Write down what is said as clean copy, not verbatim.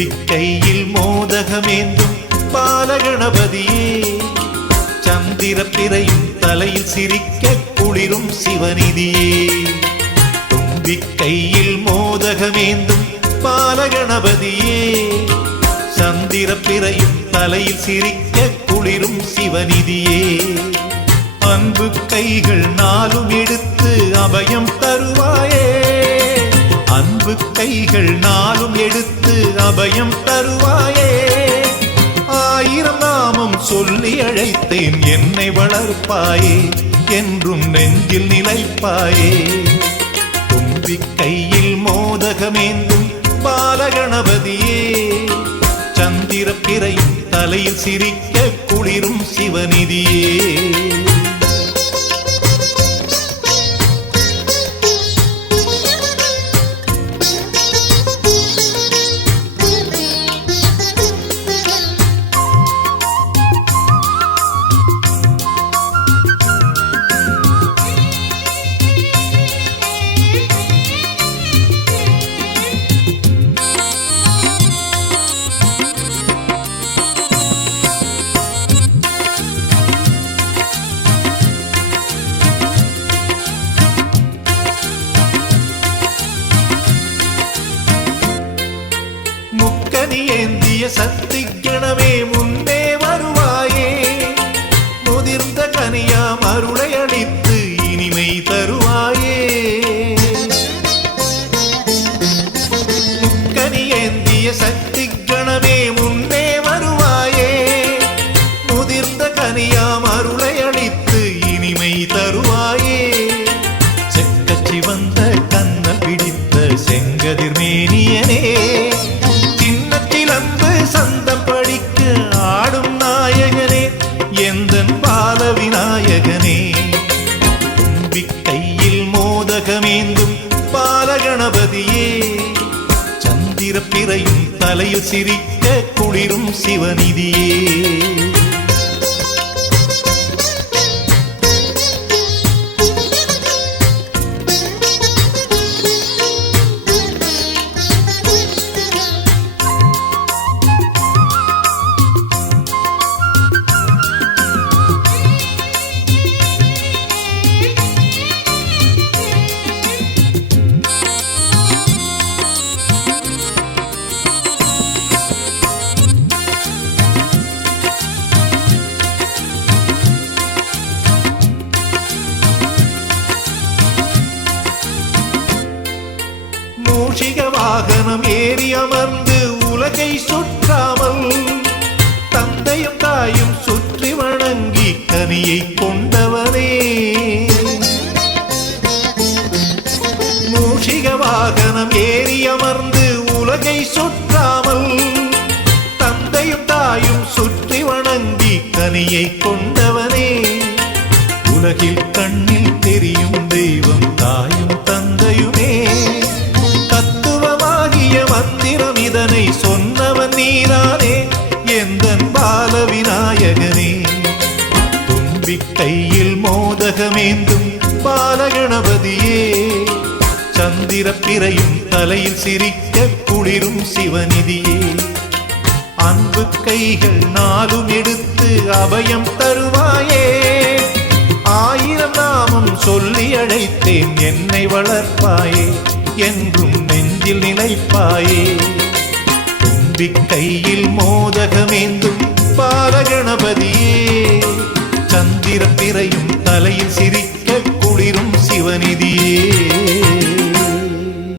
தும்பிக்கையில் மோதகமேந்தும் பாலகணபதியே, சந்திரப்பிறையும் தலையில் சிரிக்க குளிரும் சிவநிதியே. தும்பிக்கையில் மோதகமேந்தும் பாலகணபதியே, சந்திரப்பிறையும் தலையில் சிரிக்க குளிரும் சிவநிதியே. அன்பு கைகள் நாளும் எடுத்து அபயம் தருவாயே, அன்பு கைகள் நாளும் எடுத்து அபயம் தருவாயே. ஆயிரம் நாமம் சொல்லி அழைத்தேன் என்னை வளர்ப்பாயே, என்றும் நெஞ்சில் நிலைப்பாயே. தும்பிக்கையில் மோதகமேந்தும் பாலகணபதியே, சந்திரப்பிறையும் தலையில் சிரிக்க குளிரும் சிவநிதியே. ஏந்திய சக்தி கணமே முன்னே வருவாயே, முதிர்ந்த கனியாம் அருளை அளித்து இனிமை தருவாயே. முக்கனி ஏந்திய சக்தி கணமே முன்னே வருவாயே, முதிர்ந்த கனியாம் அருளை அளித்து இனிமை தருவாயே. செக்கச்சி வந்த கண்ணல் பிடித்த செங்கதிர் மேனியனே, சந்தம் படிக்க ஆடும் நாயகனே, எந்தன் பால விநாயகனே. தும்பிக்கையில் மோதகமேந்தும் பாலகணபதியே, சந்திரப்பிறையும் தலையில் சிரிக்க குளிரும் சிவநிதியே. மூஷிக வாகனம் ஏறி அமர்ந்து உலகை சுற்றாமல், தந்தையும் தாயும் சுற்றி வணங்கி கனியை கொண்டவனே. மூஷிக வாகனம் ஏறி அமர்ந்து உலகை சுற்றாமல், தந்தையும் தாயும் சுற்றி வணங்கி கனியை கொண்டவனே. உலகில் கண்ணில் தெரியும் தெய்வம் தாயும் தந்தையுமே, மந்திரம் இதனை சொன்னவன் நீரானே, எந்தன் பால விநாயகனே. தும்பிக்கையில் மோதகமேந்தும் பாலகணபதியே, சந்திரப்பிறையும் தலையில் சிரிக்க குளிரும் சிவநிதியே. அன்பு கைகள் நாளும் எடுத்து அபயம் தருவாயே, ஆயிரம் நாமம் சொல்லி அழைத்தேன் என்னை வளர்ப்பாயே, என்றும் நெஞ்சில் நிலைப்பாயே. தும்பிக்கையில் மோதகமேந்தும் பாலகணபதியே, சந்திரப்பிறையும் தலையில் சிரிக்க குளிரும் சிவநிதியே.